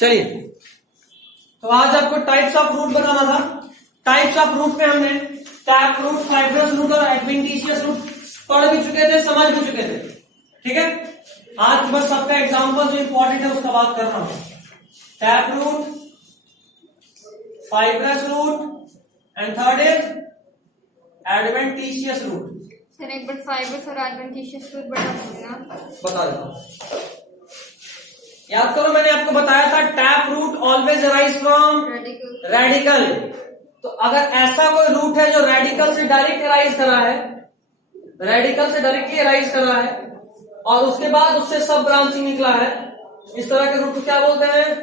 चलिए, तो आज आपको टाइप्स ऑफ रूट बताना था। टाइप्स ऑफ रूट में हमने टैप रूट, फाइब्रस रूट और एडवेंटिशियस रूट पढ़ भी चुके थे, समझ भी चुके थे। ठीक है, आज बस सबका एग्जांपल जो इंपॉर्टेंट है उसका बात कर रहा हूं। Tap root, fibrous root and third is adventitious root. Sir एक बार फाइब्रस और एडवेंटिशियस रूट बता देना। बता देता हूं, याद करो मैंने आपको बताया था tap root always arise from radical. तो अगर ऐसा कोई रूट है जो रेडिकल से डायरेक्ट अराइज कर रहा है, रेडिकल से डायरेक्टली अराइज कर रहा है और उसके बाद उससे सब ब्रांचिंग निकला है, इस तरह के रूट को क्या बोलते हैं?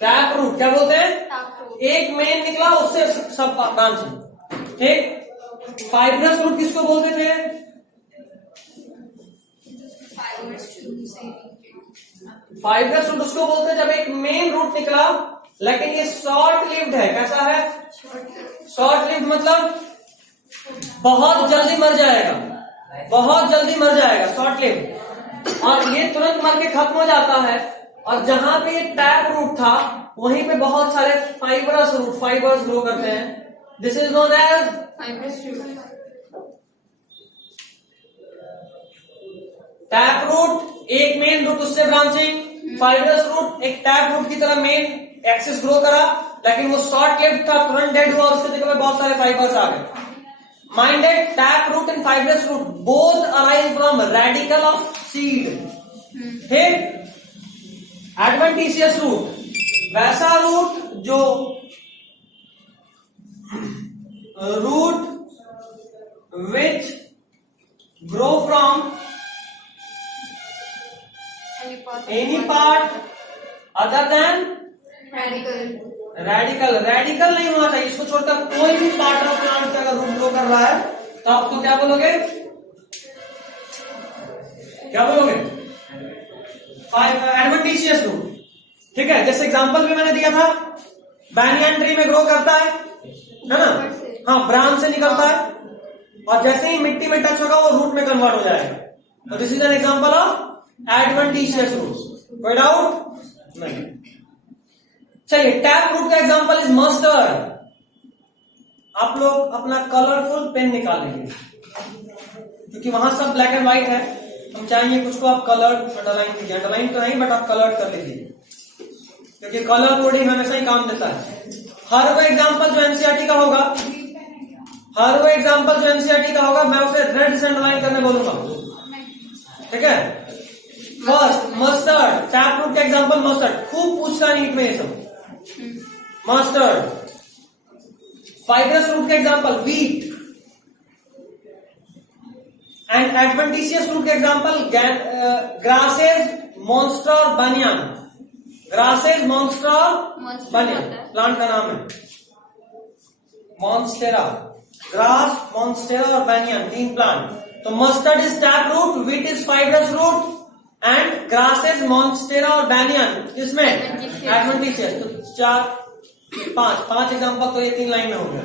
Tap root. क्या बोलते हैं? एक मेन निकला उससे सब ब्रांचिंग। ठीक। फाइब्रस रूट किसको बोलते थे? फाइब्रस रूट उसको बोलते हैं जब एक मेन रूट निकला लेकिन ये शॉर्ट लिव्ड है। कैसा है? शॉर्ट लिव्ड मतलब बहुत जल्दी मर जाएगा, बहुत जल्दी मर जाएगा, शॉर्ट लिव्ड। और ये तुरंत मर के खत्म हो जाता है। और जहां पे ये टैप रूट था वहीं पे बहुत सारे फाइब्रस रूट, फाइबर्स ग्रो करते हैं। This is known as tap root. एक मेन रूट उससे ब्रांचिंग। फाइब्रस रूट एक टैप रूट की तरह मेन एक्सिस ग्रो करा लेकिन वो शॉर्ट लिव्ड था, तुरंत डेड हुआ, उसके जगह पे बहुत सारे फाइबर्स आ गए। Minded tap root and fibrous root both arise from radical of seed. ठीक। एडवेंटिशियस रूट वैसा रूट जो root which grow from any part other than radical. Radical नहीं होना चाहिए, इसको छोड़कर कोई भी पार्ट ऑफ प्लांट से अगर रूट ग्रो कर रहा है तो आपको क्या बोलोगे? क्या बोलोगे? Adventitious root. ठीक है, जैसे एग्जांपल भी मैंने दिया था, बैनियन ट्री में ग्रो करता है ना? हाँ, ब्रांच से निकलता है और जैसे ही मिट्टी में टच होगा वो रूट में कन्वर्ट हो जाएगा। तो this is an example of adventitious root. कोई डाउट नहीं? चलिए, टैप रूट का एग्जांपल इज मस्टर्ड। आप लोग अपना कलरफुल पेन निकाल लीजिए क्योंकि वहां सब ब्लैक एंड व्हाइट है। हम चाहेंगे कुछ को आप कलर अंडरलाइन कीजिए, अंडरलाइन तो नहीं बट आप कलर कर लीजिए क्योंकि कलर कोडिंग हमेशा ही काम देता है। हर वो एग्जांपल जो एनसीईआरटी का होगा, हर वो एग्जांपल जो एनसीईआरटी का होगा मैं उसे रेड से अंडरलाइन करने बोलूंगा। ठीक है। फर्स्ट मस्टर्ड, टैप रूट का एग्जांपल मस्टर्ड। खूब पूछता है नीट में ये सब। मस्टर्ड। फाइब्रस रूट का example wheat and adventitious root का example grasses, monster, banyan. Grasses, monster, banyan plant का नाम है। मॉन्स्टेरा, ग्रास, मॉन्स्टेरा और बनियान, तीन प्लांट। तो mustard is tap root, wheat is fibrous root and grasses, monstera और बनियान इसमें एडवेंटिशियस। तो पांच एग्जांपल तो ये 3 लाइन में हो गया।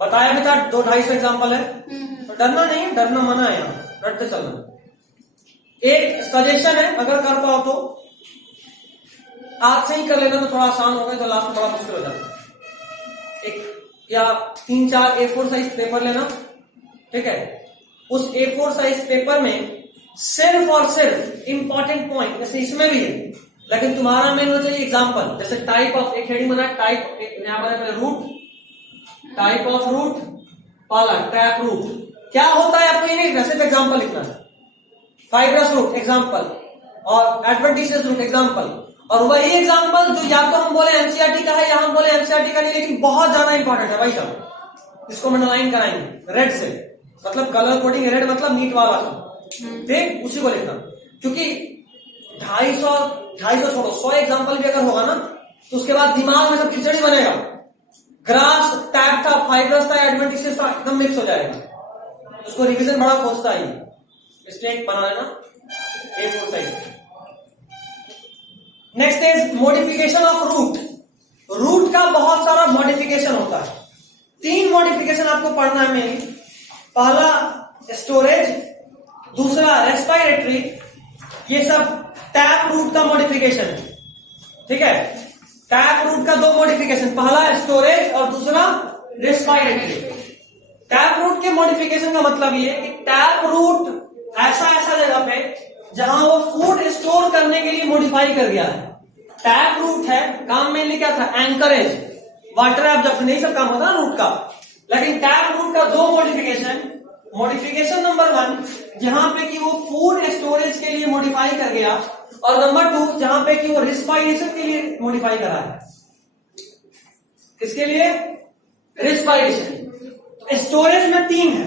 बताया भी था 200-250 एग्जांपल है। तो डरना नहीं, डरना मना है, यहाँ डरते चलना। एक सजेशन है, अगर कर पाओ तो आज से ही कर लेना तो थोड़ा आसान होगा, तो लास्ट में बड़ा मुश्किल हो जाता है। एक या 3-4 A4 साइज पेपर लेना। ठीक है, उस A4 साइज पेपर में सिर्फ और सिर्फ इंपॉर्टेंट पॉइंट, जैसे इसमें भी है लेकिन तुम्हारा मेन होना चाहिए एग्जांपल। जैसे टाइप ऑफ, एक हेडिंग बना टाइप, यहां पर रूट, टाइप ऑफ रूट, पाला टैप रूट क्या होता है आपको ये नहीं, सिर्फ एग्जांपल लिखना है। फाइब्रस रूट एग्जांपल और एडवेंटिशियस रूट एग्जांपल। और वही एग्जांपल जो या तो हम बोले एनसीईआरटी का है या हम बोले एनसीईआरटी का नहीं, लेकिन बहुत ज्यादा इंपॉर्टेंट है भाई साहब, इसको हम अंडरलाइन कराएंगे रेड से, मतलब कलर कोडिंग रेड मतलब नीट वाला था। ठीक, उसी को लिखना क्योंकि 250 छोड़ो 100 एग्जांपल भी अगर होगा ना तो उसके बाद दिमाग में सब खिचड़ी बनेगा। ग्रास, टैप था, फाइब्रस था, एडवेंटिशियस था, एकदम मिक्स हो जाएगा। उसको रिवीजन बड़ा खोजता है, इसलिए एक बना लेना A4 size. Next is modification of root. Root का बहुत सारा मॉडिफिकेशन होता है। 3 मॉडिफिकेशन आपको पढ़ना है मेनली। पहला स्टोरेज, दूसरा रेस्पिरेटरी, ये सब टैप रूट का मॉडिफिकेशन है। ठीक है, टैप रूट का दो मॉडिफिकेशन, पहला स्टोरेज और दूसरा रेस्पिरेटरी। टैप रूट के मॉडिफिकेशन का मतलब ये कि टैप रूट ऐसा जगह पे जहां वो फूड स्टोर करने के लिए मॉडिफाई कर गया है। टैप रूट है, काम मेनली क्या था, एंकरेज, वाटर एब्जॉर्प्शन, यही सब काम होता है रूट का। लेकिन टैप रूट का दो मॉडिफिकेशन नंबर 1 जहां पे कि वो फूड स्टोरेज के लिए मॉडिफाई कर गया, और नंबर 2 जहां पे कि वो रिस्पायरेशन के लिए मॉडिफाई करा है। किसके लिए? रिस्पायरेशन। स्टोरेज में 3 है,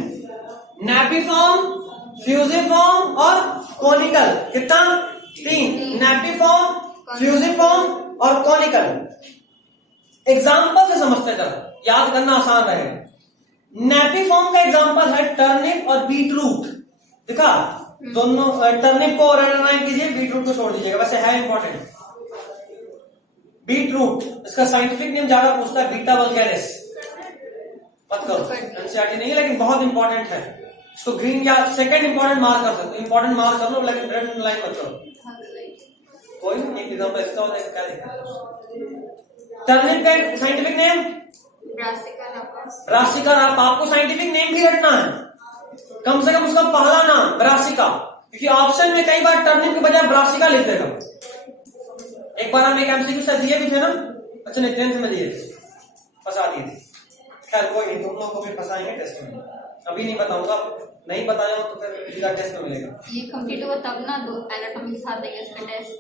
नैपिफॉर्म, फ्यूजिफॉर्म और कोनिकल। कितना? 3, नैपिफॉर्म, फ्यूजिफॉर्म और कोनिकल। एग्जाम्पल से समझते चलो, याद करना आसान रहेगा। नैपिफॉर्म का एग्जाम्पल है टर्निप और बीटरूट। देखा, दोनों टर्निप को अंडरलाइन कीजिए, बीटरूट को छोड़ दीजिएगा, वैसे है इंपॉर्टेंट। बीटरूट, इसका साइंटिफिक नेम ज्यादा पूछता है, बीटा वल्गैरिस। मत करो, एनसीईआरटी नहीं है लेकिन बहुत इंपॉर्टेंट है। इसको ग्रीन या सेकंड इंपॉर्टेंट मार्क कर सकते हो, इंपॉर्टेंट मार्क कर लो, लेकिन रेड लाइन मत करो। कोई नहीं, एक एग्जांपल इसका होता है, क्या देखा। टर्निप का साइंटिफिक नेम ब्रासिका। आपको साइंटिफिक नेम भी रटना है, कम से कम उसका पहला नाम ब्रासिका, क्योंकि ऑप्शन में कई बार टर्निप के बजाय ब्रासिका लिख देगा। एक बार हम एक एमसीक्यू से दिए भी थे ना, अच्छा नहीं 10th में दिए थे, फंसा दिए थे। खैर कोई नहीं, तुम लोगों को फिर फंसाएंगे टेस्ट में, अभी नहीं बताऊंगा, नहीं बताया तो फिर सीधा टेस्ट में मिलेगा। ये कंप्लीट हुआ तब ना, दो एनाटॉमी के साथ देंगे इसका टेस्ट।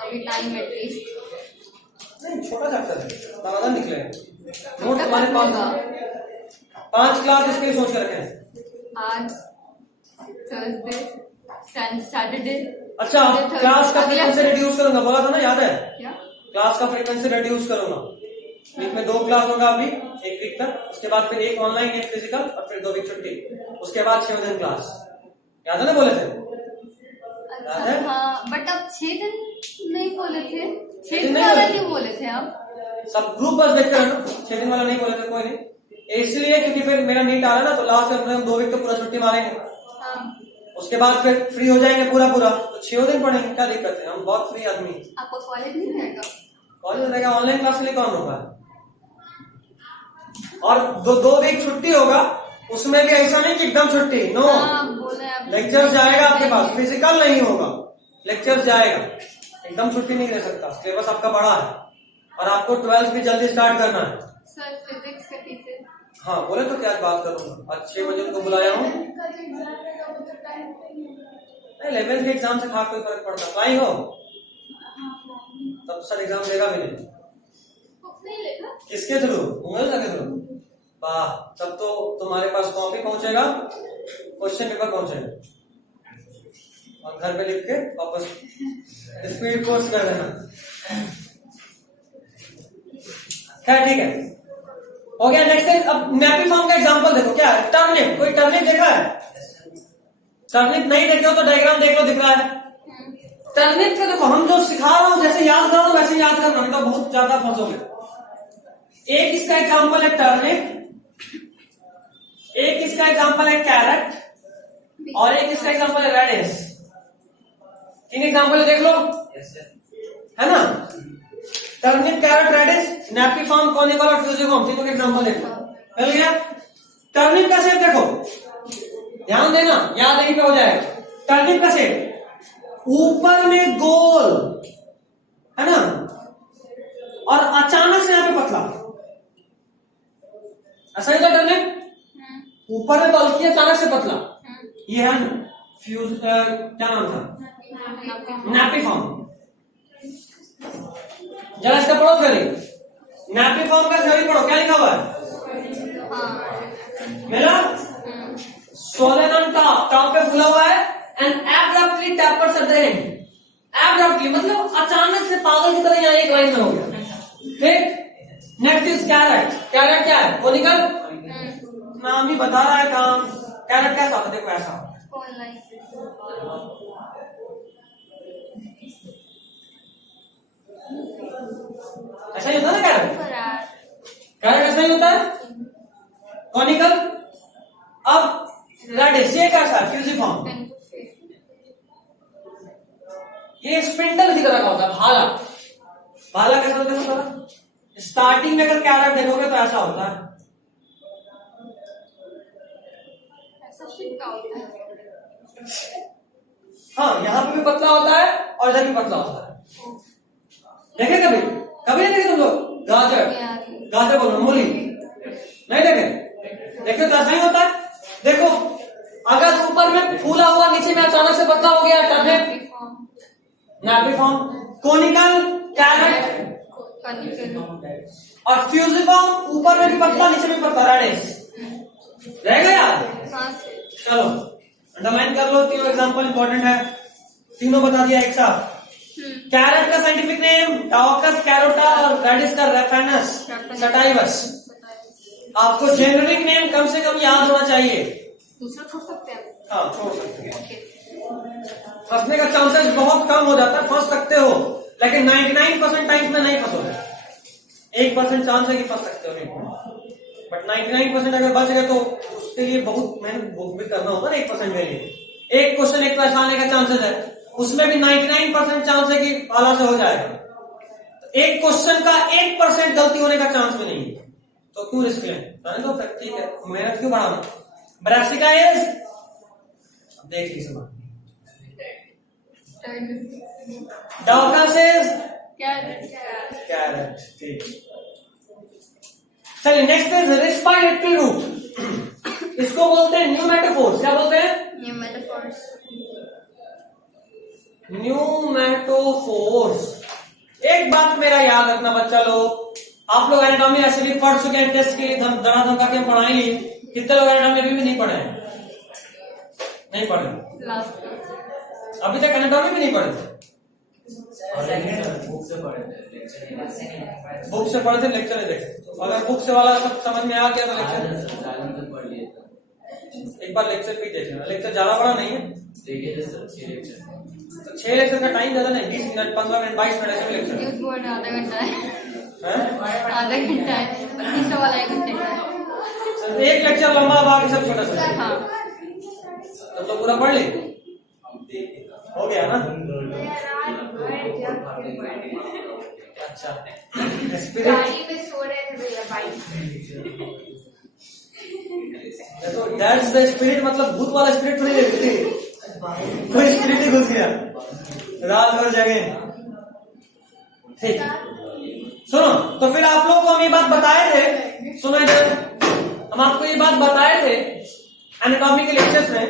अभी टाइम एटलीस्ट नहीं, छोटा चैप्टर है, ज्यादा निकले नोट हमारे पास 5 क्लास इसके लिए सोच कर रखे हैं। आज थर्सडे, सैटरडे। अच्छा, क्लास का फ्रीक्वेंसी रिड्यूस करूंगा, बोला था ना, याद है? क्या? क्लास का फ्रीक्वेंसी रिड्यूस करूंगा। वीक में 2 क्लास होगा अभी, 1 वीक तक, उसके बाद फिर 1 ऑनलाइन, 1 फिजिकल, और फिर 2 वीक छुट्टी, उसके बाद 6 दिन क्लास। याद है ना, बोले थे? याद है? हाँ, बट अब 6 दिन नहीं बोले थे, 6 दिन दिन वाला नहीं बोले थे आप। सब ग्रुप बस देखते रहना, 6 दिन वाला नहीं बोले थे, कोई नहीं, इसलिए क्योंकि फिर मेरा नीट आ रहा है ना, तो लास्ट में 2 वीक तो पूरा छुट्टी मारेंगे, उसके बाद फिर फ्री हो जाएंगे पूरा, तो 6 दिन पढ़ेंगे, क्या दिक्कत है, हम बहुत फ्री आदमी। आपका कॉलेज नहीं रहेगा? कॉलेज रहेगा, ऑनलाइन क्लास के लिए कौन होगा? और 2 वीक छुट्टी होगा, उसमें भी ऐसा नहीं कि एकदम छुट्टी, नो, लेक्चर जाएगा आपके पास, फिजिकल नहीं होगा, लेक्चर जाएगा, एकदम छुट्टी नहीं ले सकता। सिलेबस आपका बड़ा है और आपको 12th भी जल्दी स्टार्ट करना है। सर फिजिक्स के टीचर, हाँ बोले तो क्या, आज बात करूंगा, आज 6 बजे उनको बुलाया हूँ। 11th के एग्जाम से खास कोई फर्क पड़ता, अप्लाई हो तब सर एग्जाम देगा भी नहीं। किसके थ्रू? गूगल के थ्रू? वाह, तब तो तुम्हारे पास कॉपी पहुंचेगा, क्वेश्चन पेपर पहुंचेगा, और घर पे लिख के वापस स्पीड कोर्स कर देना। खैर ठीक है, हो गया। नेक्स्ट, अब नैपिफॉर्म का एग्जांपल देखो, क्या है? टर्निप। कोई टर्निप देखा है? टर्निप नहीं देखे हो तो डायग्राम देख लो, दिख रहा है टर्निप का। देखो, हम जो सिखा रहा हूं जैसे याद कर रहा हूं वैसे याद करना, नहीं तो बहुत ज्यादा फंसोगे। एक इसका एग्जांपल है टर्निप, एक इसका एग्जांपल है कैरेट, और एक इसका एग्जांपल है रेडिश। 3 एग्जांपल देख लो, है ना? टर्निप, कैरेट, रेडिश, नैपिफॉर्म, कोनिकल और फ्यूजिफॉर्म, तीनों के एग्जांपल देखो, मिल गया। टर्निप का शेप देखो, ध्यान देना, याद यहीं पे हो जाएगा। टर्निप का शेप ऊपर में गोल, है ना, और अचानक से यहां पे पतला, ऐसा ही था टर्निप, ऊपर में बल्कि अचानक से पतला, ये है फ्यूज, क्या नाम था? नैपिफॉर्म। जरा इसका पढ़ो थ्योरी, नैपिफॉर्म का थ्योरी पढ़ो, क्या लिखा हुआ है? मेरा सोलन ऑन टॉप पे फुला हुआ है, and abruptly tapers at the end. Abruptly मतलब अचानक से पागल की तरह यहाँ एक लाइन में हो गया। ठीक, नेक्स्ट इज कैरेट। कैरेट क्या है? कोनिकल, नाम ही बता रहा है काम। कैरेट कैसा होता है? देखो ऐसा, ऐसा ही होता है ना कैरेट? कैरेट ऐसा ही होता है। कॉनिकल अब रेडिस ये कैसा है? फ्यूजिफॉर्म। ये स्पिंडल की तरह का होता है, भाला। भाला कैसा होता है सर? स्टार्टिंग में अगर कैरेट देखोगे तो ऐसा होता है, ऐसा शिक्का होता है। हाँ, यहाँ पे भी पतला होता है और इधर भी पतला होता है। देखे कभी? कभी नहीं देखे तुम लोग? गाजर, गाजर बोलो, मूली नहीं देखे? देखो तो ऐसा ही होता है। देखो, अगर ऊपर में फूला हुआ नीचे में अचानक से पतला हो गया तब है नैपिफॉर्म। कोनिकल कैरेट और फ्यूजिफॉर्म, ऊपर में भी पतला नीचे में पतला, रेडिस। रह गया? चलो अंडरलाइन कर लो, तीनों एग्जांपल इंपॉर्टेंट है, तीनों बता दिया एक साथ। कैरेट का साइंटिफिक नेम डाउकस कैरोटा और रेडिस का रेफेनस सटाइवस। आपको जेनेरिक नेम कम से कम याद होना चाहिए। दूसरा छोड़ सकते हैं? हाँ, छोड़ सकते हैं। फंसने का चांसेस बहुत कम हो जाता है, फंस सकते हो, लेकिन 99% टाइम्स में नहीं फंसोगे। 1% चांस है कि फंस सकते हो, नहीं, बट 99% अगर बच गए तो उसके लिए बहुत मेहनत भी करना होगा ना। 1% के लिए एक क्वेश्चन एक तरह से आने का चांसेस है, उसमें भी 99% चांस है कि आला से हो जाएगा। तो एक क्वेश्चन का 1% गलती होने का चांस भी नहीं है, तो क्यों रिस्क लें? तो फिर ठीक है, मेहनत क्यों बढ़ाना। ब्रासिका इज, देख लीजिए, डाउकस इज कैरेट। ठीक, चलिए नेक्स्ट इज रेस्पिरेटरी रूट। इसको बोलते हैं न्यूमेटोफोर्स। क्या बोलते हैं? न्यूमेटोफोर्स। एक बात मेरा याद रखना बच्चा लोग, आप लोग एनाटॉमी ऐसे भी पढ़ चुके हैं, टेस्ट के लिए धड़ा धमका के पढ़ाई ली। कितने लोग एनाटॉमी अभी भी नहीं पढ़े? नहीं पढ़े अभी तक? एनाटॉमी भी नहीं पढ़े थे? बुक से पढ़े थे, लेक्चर नहीं देखे। अगर बुक से वाला सब समझ में आ गया तो लेक्चर एक बार लेक्चर भी देख लेना। लेक्चर ज्यादा बड़ा नहीं है, तो 6 लेक्चर का टाइम ज्यादा नहीं, 20 मिनट 15 मिनट 22 मिनट ऐसे लेक्चर। आधा घंटा है, आधा घंटा है, 25 वाला 1 घंटे का। एक लेक्चर लंबा, बाकी सब छोटा सा। हाँ, तो पूरा पढ़ ले, हो गया ना? अच्छा, स्पिरिट देखो, दैट्स द स्पिरिट, मतलब भूत वाला स्पिरिट थोड़ी देखती, कोई स्पिरिट ही घुस गया रात भर जगह। ठीक, सुनो, तो फिर आप लोगों को हम ये बात बताए थे, सुनो इधर, हम आपको ये बात बताए थे एनाटॉमी के लेक्चर्स में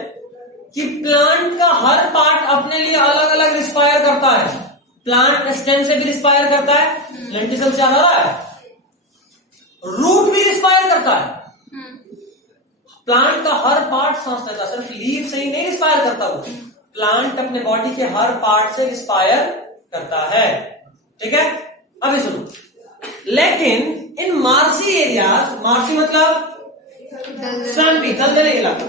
कि प्लांट का हर पार्ट अपने लिए अलग अलग रिस्पायर करता है। प्लांट स्टेम से भी रिस्पायर करता है, लेंटिसल से आ रहा है, रूट भी रिस्पायर करता है। प्लांट का हर पार्ट सांस लेता है, सिर्फ लीफ से ही नहीं रिस्पायर करता वो। प्लांट अपने बॉडी के हर पार्ट से रिस्पायर करता है, ठीक है? अभी सुनो, लेकिन इन मार्सी एरियाज, मार्सी मतलब स्वैम्पी, दलदले इलाका,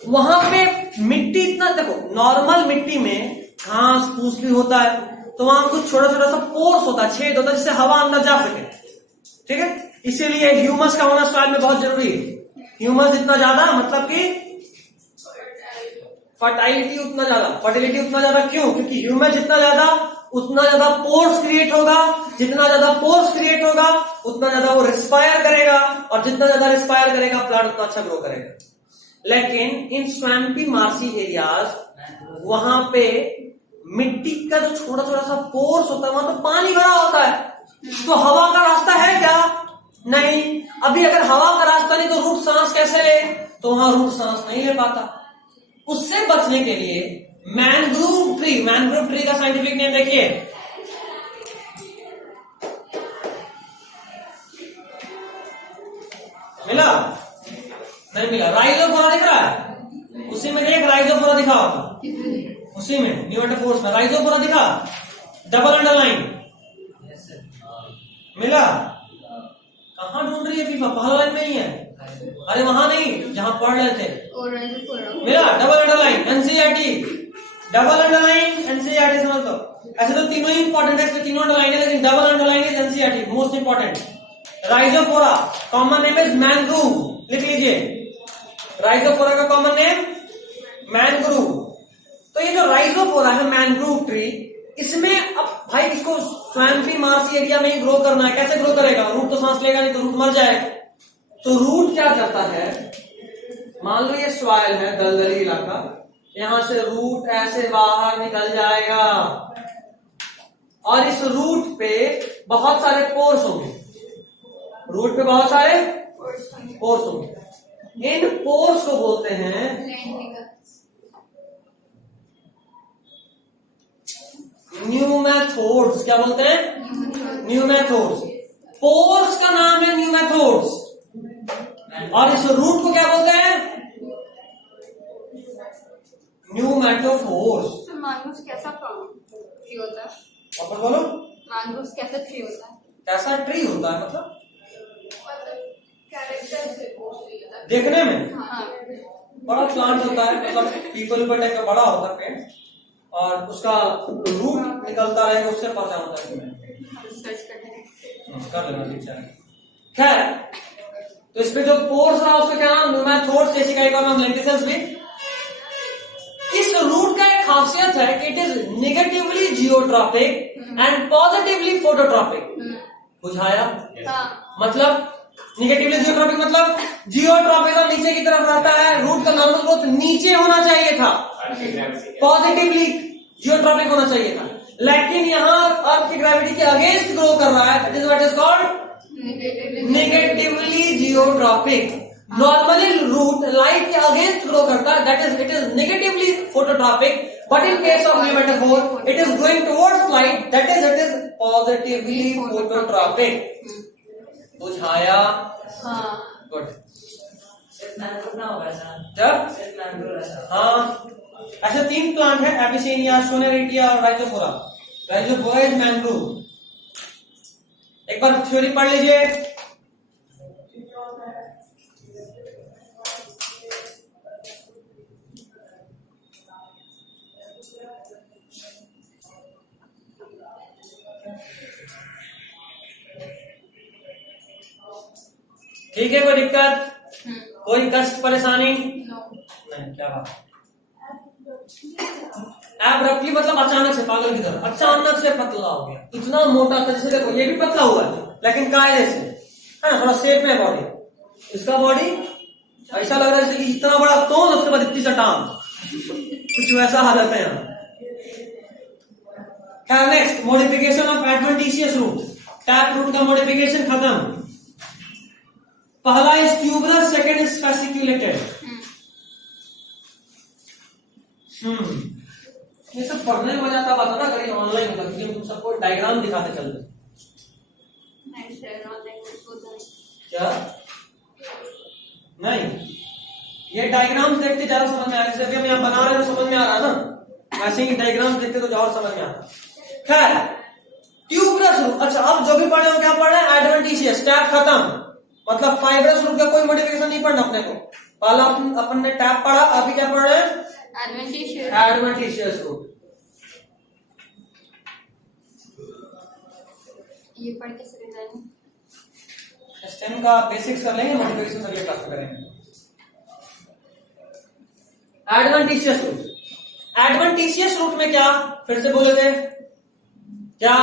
वहां पे मिट्टी इतना, देखो नॉर्मल मिट्टी में घास फूस भी होता है, तो वहां कुछ छोटा छोटा सा पोर्स होता है, छेद होता है, जिससे हवा अंदर जा सके, ठीक है? इसीलिए ह्यूमस का होना सॉइल में बहुत जरूरी है। ह्यूमस जितना ज्यादा, मतलब कि फर्टिलिटी उतना ज्यादा, क्यों? क्योंकि ह्यूमस जितना ज्यादा उतना ज्यादा पोर्स क्रिएट होगा, जितना ज्यादा पोर्स क्रिएट होगा उतना ज्यादा वो रिस्पायर करेगा, और जितना ज्यादा रिस्पायर करेगा प्लांट उतना अच्छा ग्रो करेगा। लेकिन इन स्वैम्पी मार्सी एरियाज, वहां पे मिट्टी का जो छोटा छोटा सा पोर्स होता है, वहां तो पानी भरा होता है, तो हवा का रास्ता है क्या? नहीं। अभी अगर हवा का रास्ता नहीं तो रूट सांस कैसे ले? तो वहां रूट सांस नहीं ले पाता। उससे बचने के लिए मैनग्रोव ट्री का साइंटिफिक नेम देखिए, मिला? नहीं मिला? राइजोफोरा दिख रहा है? उसी में देख, राइजोफोरा दिखा होगा, उसी में न्यूमेटोफोर्स में राइजोफोरा दिखा, डबल अंडरलाइन, मिला? कहां ढूंढ रही है फीफा? पहला लाइन में ही है। अरे वहां नहीं, जहां पढ़ रहे थे। मिला? Double underline, NCERT, double underline NCERT, समझ लो। ऐसे तो तीनों ही इंपॉर्टेंट है, इसमें तीनों अंडरलाइन है, लेकिन double underline is NCERT most important. Rhizophora, common name is mangrove, लिख लीजिए राइजोफोरा का कॉमन नेम मैनग्रूव। तो ये जो राइजोफोरा है मैनग्रूव ट्री, इसमें अब भाई इसको स्वैम्पी मार्सी एरिया में ही ग्रो करना है। कैसे ग्रो करेगा? रूट तो सांस लेगा नहीं तो रूट मर जाएगा। तो रूट क्या करता है, मान लो ये सॉइल है, दलदली इलाका, यहां से रूट ऐसे बाहर निकल जाएगा और इस रूट पे बहुत सारे पोर्स होंगे। रूट पे बहुत सारे पोर्स होंगे। इन पोर्स को बोलते हैं न्यूमैथोड्स। क्या बोलते हैं? न्यूमैथोड्स। पोर्स का नाम है न्यूमैथोड्स। और इस रूट को क्या बोलते हैं? न्यूमैटोफोर्स। मैंग्रोव्स कैसा ट्री होता है? वापस बोलो। मैंग्रोव्स कैसा ट्री होता है? कैसा ट्री होता है मतलब कैरेक्टर से पोस्ट होता है देखने में? हाँ। बड़ा प्लांट होता है, मतलब पीपल टाइप का बड़ा होता है पेड़, और उसका रूट निकलता है, उससे पता होता है तुम्हें। सर्च करने कर लेना ठीक है। खैर, तो इसमें जो पोर्स रहा उसका क्या नाम? न्यूमैथोड्स। जैसे का एक और नाम लेंटिसेल्स भी। इस रूट का एक खासियत है कि it is negatively geotropic and positively phototropic. बुझाया? हाँ। मतलब निगेटिवली जियोट्रॉपिक मतलब जियोट्रॉपिक का नीचे की तरफ रहता है, रूट का नॉर्मल ग्रोथ नीचे होना चाहिए था, पॉजिटिवली जियोट्रॉपिक होना चाहिए था, लेकिन यहाँ अर्थ की ग्रेविटी के अगेंस्ट ग्रो कर रहा है। That is what is called negatively geotropic. Normally root light के अगेंस्ट ग्रो करता है, that is it is negatively phototropic, but in case of pneumatophore it is going towards light, that is it is positively phototropic. बुझाया? हाँ। Good. हाँ, ऐसे 3 plant है, एपिसेनिया, सोनेरिटिया और Rhizophora. Rhizophora is mangrove. एक बार थ्योरी पढ़ लीजिए। ठीक है, कोई दिक्कत, कोई कष्ट परेशानी नहीं? क्या बात? एब्रप्टली मतलब अचानक से, पागल की तरह अचानक से पतला हो गया, इतना मोटा था। जैसे देखो ये भी पतला हुआ है, लेकिन कायदे से है ना, थोड़ा शेप में बॉडी। इसका बॉडी ऐसा लग रहा है जैसे कि इतना बड़ा तोंद, उसके बाद इतनी सा टांग, कुछ वैसा हालत है यहाँ। खैर, next modification of adventitious root. Tap root का मॉडिफिकेशन खत्म। पहला is tuberous, second is fasciculated. ये सब पढ़ने में मजा आता है ना, कहीं ऑनलाइन होता, क्योंकि हम तुम सबको डायग्राम दिखाते चलते। क्या नहीं, ये डायग्राम्स देखते ज्यादा समझ में आ रहा है। जैसे हम यहाँ बना रहे हैं तो समझ में आ रहा है ना, ऐसे ही डायग्राम्स देखते तो ज्यादा समझ में आता। खैर, ट्यूबरस रूट। अच्छा, अब जो भी पढ़े हो क्या पढ़े? एडवेंटिशियस। टैप खत्म, मतलब फाइब्रस रूट का कोई मॉडिफिकेशन नहीं पढ़ना अपने को। पहला अपन ने टैप पढ़ा, अभी क्या पढ़ रहे हैं? Adventitious root. ये पढ़ के चले जाएंगे। स्टेम का बेसिक्स कर लेंगे, मॉडिफिकेशन अगले क्लास में करेंगे। Adventitious root. एडवेंटिशियस रूट में क्या, फिर से बोले थे क्या?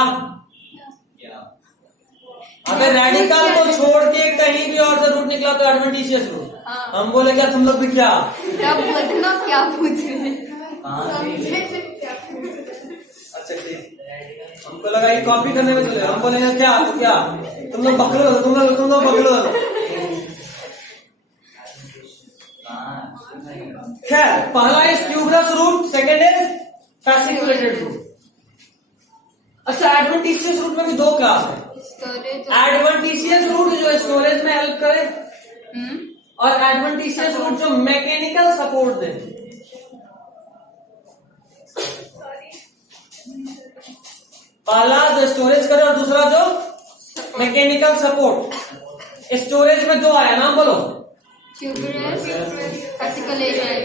अगर रेडिकल को छोड़ के कहीं भी और से रूट निकला तो एडवेंटिशियस रूट। हाँ। हम बोले क्या, तुम लोग भी क्या पूछना, क्या पूछ रहे हैं? अच्छा ठीक, हमको लगा ये कॉपी करने में चले, हम बोलेंगे क्या तो क्या, तुम लोग पकड़ो, तुम लोग पकड़ो। खैर, पहला is tuberous root, second is fasciculated root. अच्छा, एडवेंटिशियस रूट में भी 2 क्लास है। एडवेंटिशियस रूट जो स्टोरेज में हेल्प करे, और एडवेंटिशियस रूट जो मैकेनिकल सपोर्ट दे। पहला जो स्टोरेज करे और दूसरा जो मैकेनिकल सपोर्ट। स्टोरेज में 2 आया, नाम बोलो। ट्यूबरस, फैसिक्युलेटेड,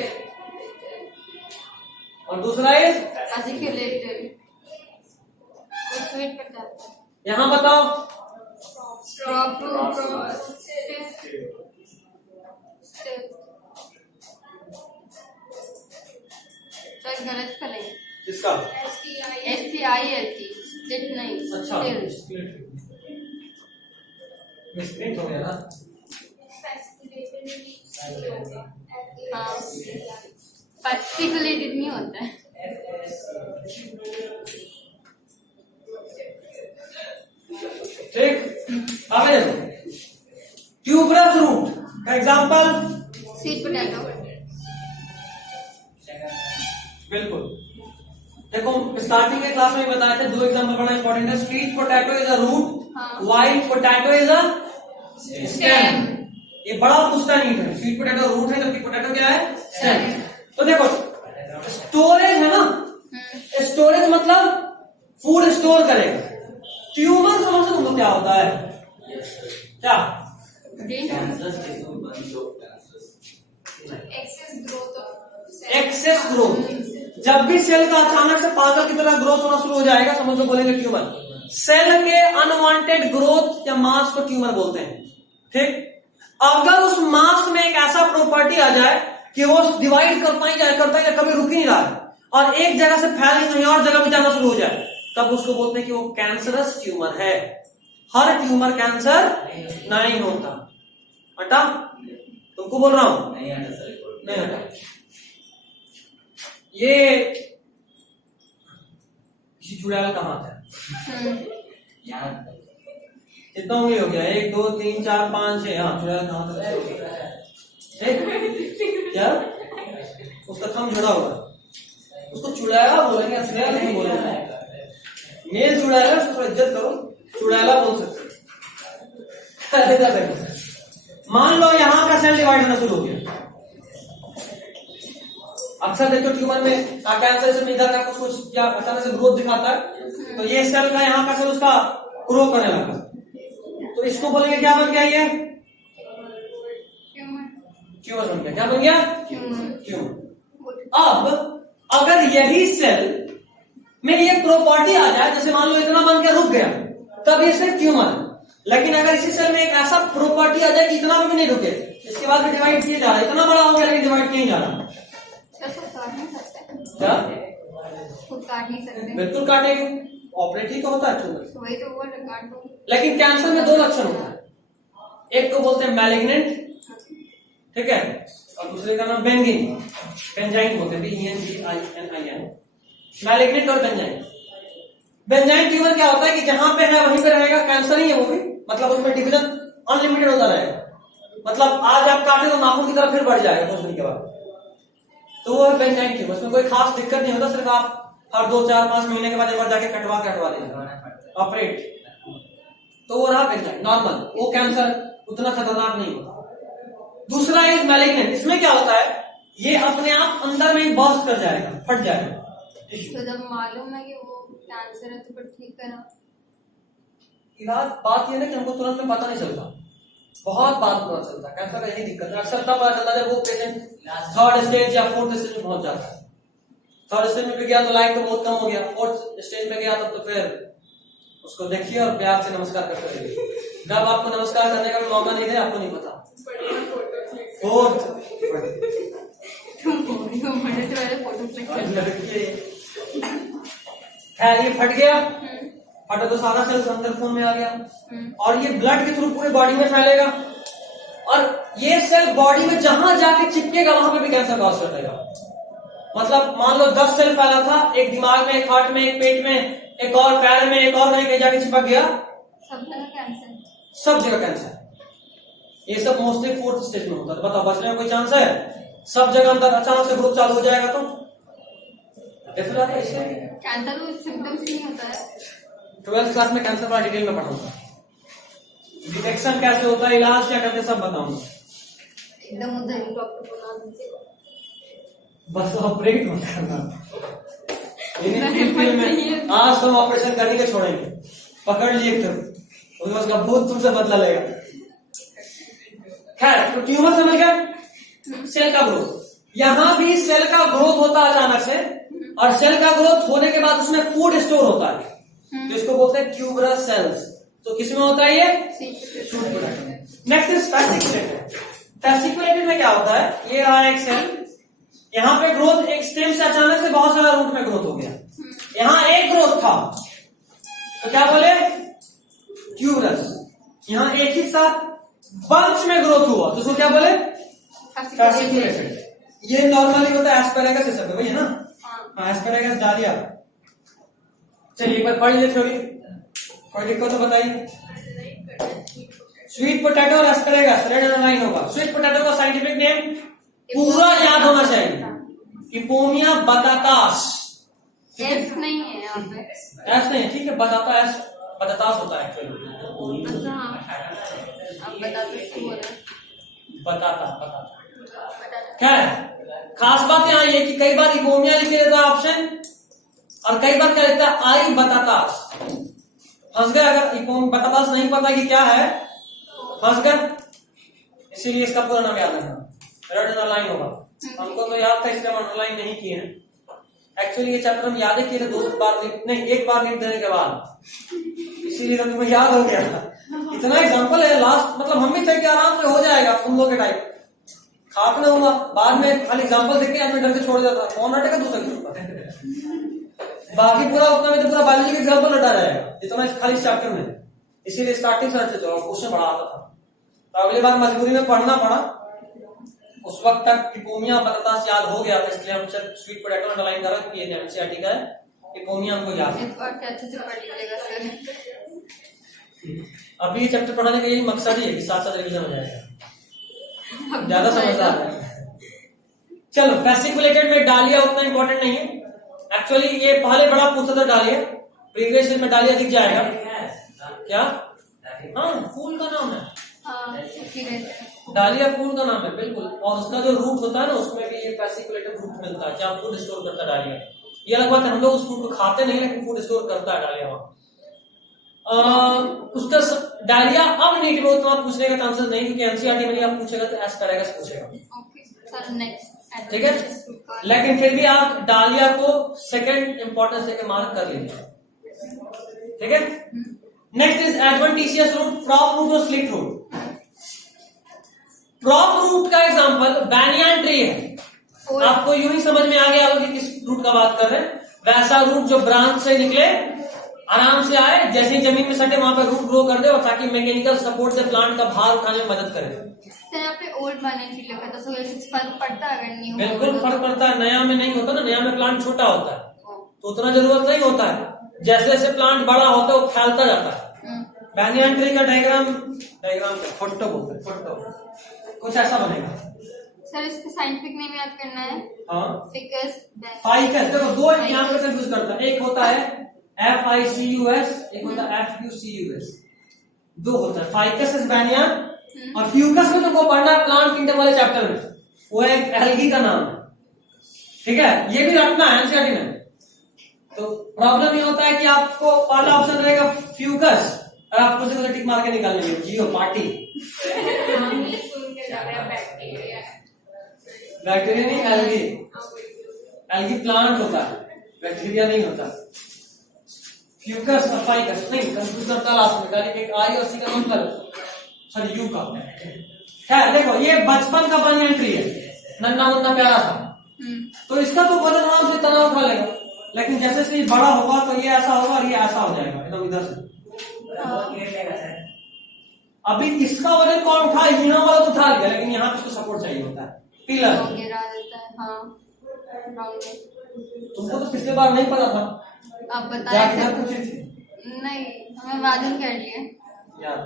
और दूसरा इज फैसिक्युलेटेड। यहां बताओ। गलत करेंगे। किसका? STILT स्प्लिट नहीं, अच्छा स्प्लिट। स्प्लिट हो गया ना। हाँ, fasciculated नहीं होता है। ठीक, आगे देखो, ट्यूबरस रूट का एग्जाम्पल स्वीट पोटैटो। बिल्कुल, देखो स्टार्टिंग के क्लास में बताया था, दो एग्जाम्पल बड़ा इंपॉर्टेंट है। Sweet potato is a root, हाँ। White potato is a stem. ये बड़ा पूछता नहीं है, स्वीट पोटैटो रूट है जबकि पोटैटो क्या है? स्टेम। तो देखो स्टोरेज है ना, स्टोरेज मतलब फूड स्टोर करेगा। ट्यूमर समझ सकते तुमको क्या होता है? क्या? Excess growth. जब भी सेल का अचानक से पागल की तरह ग्रोथ होना शुरू हो जाएगा, समझ लो बोलेंगे ट्यूमर। सेल के अनवांटेड ग्रोथ या मास को ट्यूमर बोलते हैं। ठीक, अगर उस मास में एक ऐसा प्रॉपर्टी आ जाए कि वो डिवाइड करता ही जाए, कभी रुक ही नहीं रहा है और एक जगह से फैल कहीं और जगह भी जाना शुरू हो जाए, तब उसको बोलते हैं कि वो कैंसरस ट्यूमर है। हर ट्यूमर कैंसर नहीं होता। हटा, तुमको बोल रहा हूं, नहीं हटा। ये किसी चुड़ैल का हाथ है। कितना उंगली हो गया? 1 2 3 4 5 6। हाँ, चुड़ैल का हाथ है। क्या? उसका थंब जुड़ा हुआ, उसको चुड़ैला बोलेंगे, चुड़ैल नहीं बोलेंगे। मेल चुड़ैला, उसको इज्जत करो, चुड़ैला बोल सकते। मान लो यहां का सेल डिवाइड होना शुरू हो गया। अक्सर देखो ट्यूमर में कैंसर में इधर का कुछ या अचानक से ग्रोथ दिखाता है, तो ये सेल का यहाँ का सेल उसका ग्रो करने लगा, तो इसको बोलेंगे क्या बन गया? ये ट्यूमर बन गया। क्या बन गया? ट्यूमर। अब अगर यही सेल में ये प्रॉपर्टी आ जाए, जैसे मान लो इतना बन के रुक गया, तब ये सिर्फ ट्यूमर। लेकिन अगर इसी सेल में एक ऐसा प्रॉपर्टी आ जाए कि इतना भी नहीं रुके, इसके बाद भी डिवाइड किया जा रहा है, इतना बड़ा हो गया लेकिन डिवाइड किया जा रहा, क्या? काट नहीं सकते। बिल्कुल काटेंगे, ऑपरेट ही का होता है ट्यूमर। वही तो वो काट दो। लेकिन कैंसर में दो लक्षण होता है, एक को बोलते हैं मैलिग्नेंट, ठीक है, और दूसरे का नाम बेंगिन, बेंजाइन बोलते हैं, BENGIN। मैलिग्नेंट और बेंजाइन। बेंजाइन ट्यूमर क्या होता है कि जहां पे है वहीं पे रहेगा, कैंसर ही है वो भी, मतलब उसमें डिवीजन अनलिमिटेड होता रहेगा। मतलब आज आप काटे तो नाखून की तरफ फिर बढ़ जाएगा कुछ दिन के बाद, तो वो है बेंजाइन ट्यूमर। उसमें कोई खास दिक्कत नहीं होता, सिर्फ आप हर 2 4 5 महीने के बाद एक बार जाके कटवा देंगे ऑपरेट, तो वो रहा बेंजाइन नॉर्मल। वो कैंसर उतना खतरनाक नहीं होता। दूसरा इज मैलिग्नेंट। इसमें क्या होता है, ये अपने आप अंदर में बर्स्ट कर जाएगा, फट जाएगा। तो जब मालूम है कि वो कैंसर है तो फिर ठीक करा इलाज। बात ये ना कि हमको तुरंत में पता नहीं चलता, बहुत बाद पता चलता है। कैंसर का यही दिक्कत है, अक्सर तब पता चलता है जब वो पेशेंट 3rd स्टेज या 4th स्टेज में पहुंच जाता है। 3rd स्टेज में भी गया तो लाइफ तो बहुत कम हो गया, 4th स्टेज में गया तब तो फिर उसको देखिए और प्यार से नमस्कार करते रहिए। जब आपको नमस्कार करने का भी मौका नहीं दे, आपको नहीं पता। 4th खैर ये फट गया, फटा तो सारा सेल अंदर खून में आ गया और ये ब्लड के थ्रू पूरे बॉडी में फैलेगा, और ये सेल बॉडी में जहां जाके चिपकेगा वहां पे भी कैंसर कॉज कर देगा। मतलब मान लो 10 सेल फैला था, एक दिमाग में, एक हार्ट में, एक पेट में, एक और पैर में, एक और कहीं जाके चिपक गया, सब जगह कैंसर। सब जगह कैंसर। ये सब मोस्टली 4th स्टेज में होता है। बताओ बचने का कोई चांस है? सब जगह अंदर अचानक से ग्रोथ चालू हो जाएगा तो कैंसर तो सिम्टम्स नहीं होता है। 12th क्लास में कैंसर का डिटेल में पढ़ाऊंगा, डिटेक्शन कैसे होता है, इलाज क्या करते, सब बताऊंगा। एकदम उधर डॉक्टर बना दीजिए, बस ऑपरेट मत करना। में आज तुम ऑपरेशन करने के छोड़ेंगे, पकड़ लिए तुम, उसका भूत तुमसे बदला लेगा। खैर, तो ट्यूमर समझ गए। सेल का ग्रोथ, यहां भी सेल का ग्रोथ होता है अचानक से, और सेल का ग्रोथ होने के बाद उसमें फूड स्टोर होता है, तो इसको बोलते हैं ट्यूबरस सेल्स। तो किसमें होता है ये? Next is फैसिकुलेटेड। फैसिकुलेटेड में क्या होता है, ये रहा एक सेल, यहाँ पे ग्रोथ एक स्टेम से अचानक से से बहुत सारा रूट में ग्रोथ हो गया। यहां एक ग्रोथ था तो क्या बोले, ट्यूबरस। यहां एक ही साथ बंच में ग्रोथ हुआ तो उसको क्या बोले, फैसिकुलेटेड। ये नॉर्मली होता है एस्पेरेगस, ये सब वही है ना। हाँ, एस्पेरेगस डालिया। चलिए एक बार पढ़ लीजिए थ्योरी, कोई दिक्कत तो बताइए। स्वीट पोटैटो और एस्पेरेगस रेड अंडरलाइन होगा। स्वीट पोटैटो का साइंटिफिक नेम पूरा याद होना चाहिए, इपोमिया बतातास। एस नहीं है यहाँ पे, एस नहीं है, ठीक है, बताता एस बतातास होता है एक्चुअली। अच्छा हाँ, अब बताते क्यों बोल रहे हैं? बताता बताता क्या है। खास बात यहाँ ये कि कई बार इपोमिया लिख देता है ऑप्शन, और कई बार क्या लिखता है आई बतातास। फंस गए, अगर इपोम बतातास नहीं पता कि क्या है, फंस गए। इसीलिए इसका पूरा नाम याद रखना, रेड अंडरलाइन होगा। हमको तो याद था, इसलिए हम अंडरलाइन नहीं किए हैं। एक्चुअली ये चैप्टर हम याद किए थे 2 बार नहीं, 1 बार लीड देने के बाद, इसीलिए तो तुम्हें याद हो गया। इतना एग्जांपल है लास्ट, मतलब हम भी थे कि आराम से हो जाएगा तुम लोग के टाइप, खाक ना हुआ। बाद में खाली एग्जांपल देख के आदमी डर के छोड़ देता, कौन हटेगा दूसरा किसी, बाकी पूरा उतना में तो पूरा बायोलॉजी का एग्जांपल हटा जाएगा इतना खाली चैप्टर में। इसीलिए स्टार्टिंग से अच्छे चलो, क्वेश्चन बड़ा आता था, तो अगली बार मजबूरी में पढ़ना पड़ा। उस वक्त तक इपोमिया बतातास याद हो गया था, इसलिए हम सिर्फ स्वीट पोटैटो अंडरलाइन कर रहे हैं, एनसीईआरटी का है। इपोमिया हमको याद है, इस बार से अच्छे से पढ़ लीजिएगा सर। अभी ये चैप्टर पढ़ाने का यही मकसद ही है कि साथ साथ रिवीजन हो जाएगा, ज्यादा समझदार है। चलो, फैसिकुलेटेड में डालिया उतना इंपॉर्टेंट नहीं है एक्चुअली। ये पहले बड़ा पूछता था डालिया, प्रीवियस में डालिया दिख जाएगा क्या। हाँ, फूल का नाम है, हाँ, ठीक है। डालिया फूल का नाम है बिल्कुल। और उसका जो रूट होता है ना, उसमें भी ये फैसिकुलेटेड रूट मिलता है, क्या फूड स्टोर करता है डालिया। ये अलग बात है, हम लोग उस फूड को खाते नहीं, लेकिन फूड स्टोर करता है डालिया वहां। उसका डालिया अब नीट में उतना पूछने का चांसेस नहीं, क्योंकि एनसीईआरटी में आप पूछेगा तो एस्पेरेगस पूछेगा, ओके सर, नेक्स्ट ठीक है। लेकिन फिर भी आप डालिया को सेकंड इंपॉर्टेंस देके मार्क कर लीजिए, ठीक है। Next is adventitious root, prop root और स्लिट रूट। प्रॉप रूट का एग्जांपल बैनियन ट्री है। आपको यूं ही समझ में आ गया होगा कि किस रूट का बात कर रहे हैं। वैसा रूट जो ब्रांच से निकले, आराम से आए, जैसे ही जमीन में सटे वहां पर रूट ग्रो कर दे, और ताकि मैकेनिकल सपोर्ट से प्लांट का भार उठाने में मदद करे। सर यहाँ पे ओल्ड बैनियन ट्री लिखा था, तो कुछ फर्क पड़ता है अगर न्यू? बिल्कुल फर्क पड़ता है, नया में नहीं होता ना, नया में प्लांट छोटा होता है तो उतना जरूरत नहीं होता है। जैसे जैसे प्लांट बड़ा होता है वो फैलता जाता है। बैनियन ट्री का डायग्राम फोटो बोलते हैं, फोटो कुछ ऐसा बनेगा। सर इसका साइंटिफिक नेम याद करना है। हाँ, फिकस फाइकस। देखो, 2 यहाँ पे कंफ्यूज करता है, एक होता है FICUS, एक होता है FUCUS, 2 होता है। फाइकस इज बैनियन, और फ्यूकस में तुमको पढ़ना है प्लांट किंगडम वाले चैप्टर में, वो एक एल्गी का नाम है, ठीक है। ये भी रखना है एनसीईआरटी में। तो प्रॉब्लम ये होता है कि आपको पहला ऑप्शन रहेगा फ्यूकस, और आपको से टिक मार के निकाल लीजिए, जियो पार्टी। बैक्टीरिया नहीं, एल्गी। एल्गी प्लांट होता है, बैक्टीरिया नहीं होता। फ्यूकस और फाइकस नहीं, कंफ्यूज करता लास्ट में, डायरेक्ट एक आई और सी का मतलब सॉरी यू का है। देखो, ये बचपन का बैनियन ट्री है, नन्ना मुन्ना प्यारा था, तो इसका तो वजन आराम से तना उठा लेगा। लेकिन जैसे से बड़ा होगा तो ये ऐसा होगा और ये ऐसा हो जाएगा एकदम इधर से। अभी इसका वजन कौन उठा, यहाँ वाला तो उठा लिया, लेकिन यहाँ पे इसको सपोर्ट चाहिए होता है, पिलर। तुमको तो पिछले बार नहीं पता था, आप बताए पूछी थी नहीं, हमें वादन कर लिए यार,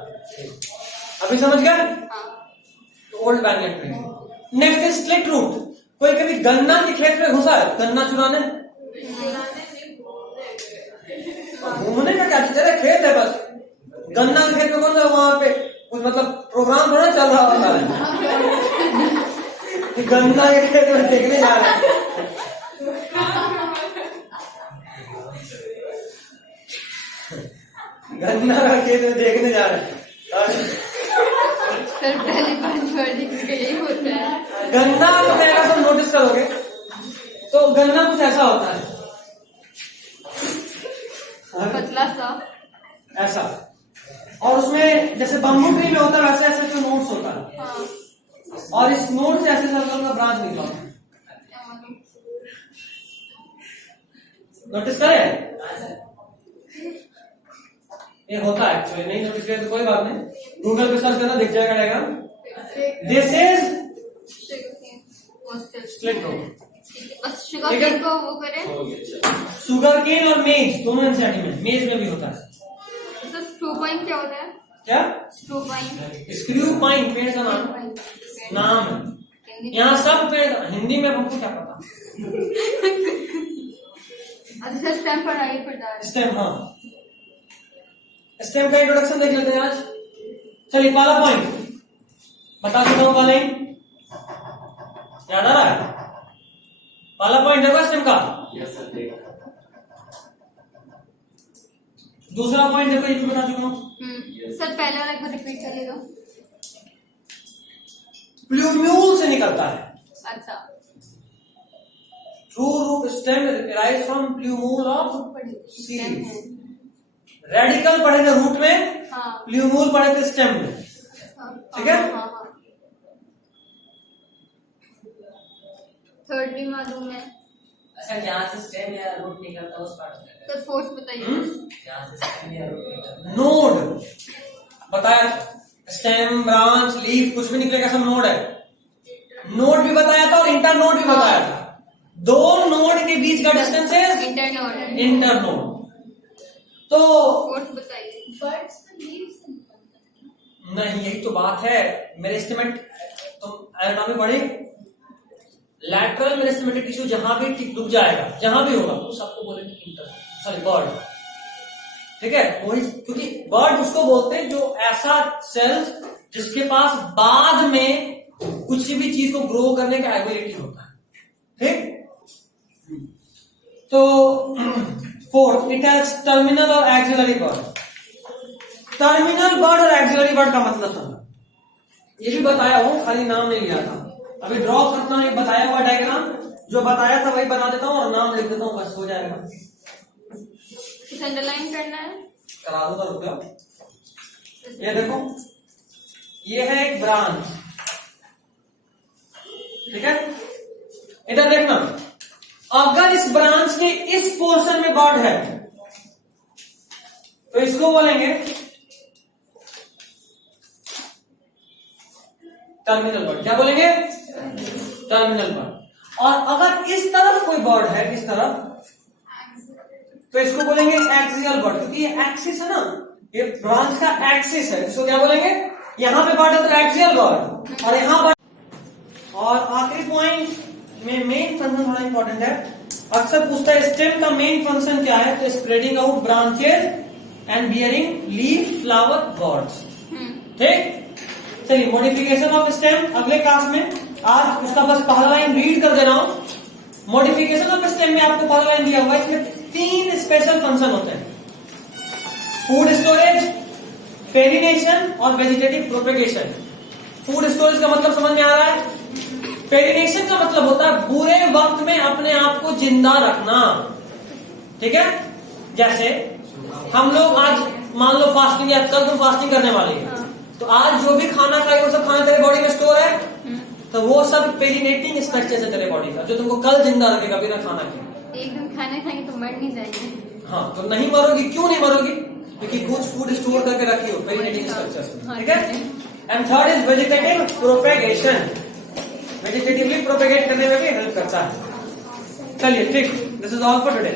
अभी समझ गए। हाँ। Old banyan tree. Next is split root. कोई कभी गन्ना के खेत में घुसा है गन्ना चुराने? घूमने का क्या चीज है, खेत है बस। गन्ना के खेत में कौन सा वहां पे कुछ मतलब प्रोग्राम थोड़ा चल रहा होता है कि गन्ना के खेत में देखने जा रहे हैं। गन्ना का खेत में देखने जा रहे हैं। सर पहली बार यही होता है। गन्ना तो मेरा सब नोटिस करोगे तो गन्ना कुछ ऐसा होता है, पतला सा ऐसा, और उसमें जैसे बम्बू ट्री में होता है वैसे ऐसे जो नोट्स होता है। हाँ। और इस नोट से ऐसे सर्कल का ब्रांच निकला होता है। नोटिस करें? ये होता है एक्चुअली, नहीं नोटिस करें तो कोई बात नहीं, गूगल पे सर्च करना दिख जाएगा diagram. This is split road. बस शुगर केन को वो करें। शुगर केन और मेज दोनों एनसीईआरटी में, मेज में भी होता है। तो स्क्रू पॉइंट क्या होता है? क्या? स्क्रू पॉइंट, स्क्रू पॉइंट पेड़ का नाम है। यहाँ सब पेड़ हिंदी में, हमको क्या पता। अच्छा स्टेम पर आइए फिर डाल स्टेम, हाँ स्टेम का इंट्रोडक्शन देख लेते हैं आज। चलिए पहला पॉइंट बता देता हूँ, पहले याद आ रहा है? पहला पॉइंट देखो स्टेम का। दूसरा पॉइंट देखो, ये भी बता चुका हूँ। सर पहले वाला एक बार रिपीट करिए तो। प्लूम्यूल से निकलता है। अच्छा, true root stem rise from plumule of seeds. Radical पढ़े थे रूट में, हाँ प्लूम्यूल पढ़े थे स्टेम में, ठीक है? थर्ड भी मालूम है। अच्छा, जहाँ से स्टेम या रूट निकलता है उस पार्ट में। सर फोर्थ बताइए। जहाँ से स्टेम या रूट निकलता है। नोड बताया, स्टेम, ब्रांच, लीफ कुछ भी निकलेगा सब नोड है। नोड भी बताया था और इंटर नोड भी बताया था। दो नोड के बीच का डिस्टेंस है इंटर नोड। तो फोर्थ बताइए। नहीं, यही तो बात है। मेरे एस्टिमेट तुम एनाटॉमी पढ़ी, लैटरल मेरिस्टेमेटिक टिश्यू जहां भी टिक डूब जाएगा, जहां भी होगा उस सबको बोलेंगे इंटर, सॉरी बर्ड, ठीक है? वही, क्योंकि बर्ड उसको बोलते हैं जो ऐसा सेल्स जिसके पास बाद में कुछ भी चीज को ग्रो करने का एबिलिटी होता है, ठीक? तो फोर्थ, इट हैज टर्मिनल और एक्सिलरी बर्ड। टर्मिनल बर्ड और एक्सिलरी बर्ड का मतलब समझो, ये भी बताया हूं, खाली नाम नहीं लिया था। अभी ड्रॉ करता हूं, एक बताया हुआ डायग्राम, जो बताया था वही बना देता हूं और नाम लिख देता हूं, बस हो जाएगा। अंडरलाइन करना है, करा दूंगा, रुक जाओ। ये देखो, ये है एक ब्रांच, ठीक है? इधर देखना, अगर इस ब्रांच के इस पोर्शन में बर्ड है तो इसको बोलेंगे टर्मिनल बर्ड। क्या बोलेंगे? Terminal bud. और अगर इस तरफ कोई बर्ड है, इस तरफ, तो इसको बोलेंगे एक्सियल बर्ड, क्योंकि ये एक्सिस है ना, ये ब्रांच का एक्सिस है। इसको क्या बोलेंगे? यहां पे बर्ड है तो एक्सियल बर्ड, और यहां बर्ड। और आखिरी पॉइंट में मेन फंक्शन थोड़ा इंपॉर्टेंट है, अक्सर पूछता है स्टेम का मेन फंक्शन क्या है, तो spreading out branches and bearing leaf flower birds, ठीक? चलिए, मॉडिफिकेशन ऑफ स्टेम अगले क्लास में। आज उसका बस पहला लाइन रीड कर दे रहा हूं। मॉडिफिकेशन ऑफ स्टेम में आपको पहला लाइन दिया हुआ है, इसमें 3 स्पेशल फंक्शन होते हैं: फूड स्टोरेज, पेरिनेशन और वेजिटेटिव प्रोपेगेशन। फूड स्टोरेज का मतलब समझ में आ रहा है? पेरिनेशन का मतलब होता है बुरे वक्त में अपने आप को जिंदा रखना, ठीक है? जैसे हम लोग आज मान लो फास्टिंग, या कल तुम फास्टिंग करने वाले हैं, तो आज जो भी खाना खाए वो सब खाना तेरे बॉडी में स्टोर है, तो वो सब पेरिनेटिंग स्ट्रक्चर है तेरे बॉडी का, जो तुमको कल जिंदा रखेगा बिना खाना के। एक दिन खाने खाएंगे तो मर नहीं जाएंगे। हाँ, तो नहीं मरोगी। क्यों नहीं मरोगी? क्योंकि कुछ फूड स्टोर करके रखी हो पेरिनेटिंग स्ट्रक्चर, ठीक है? And third is vegetative propagation. Vegetatively propagate करने में भी हेल्प करता है। चलिए, ठीक, this is all for today.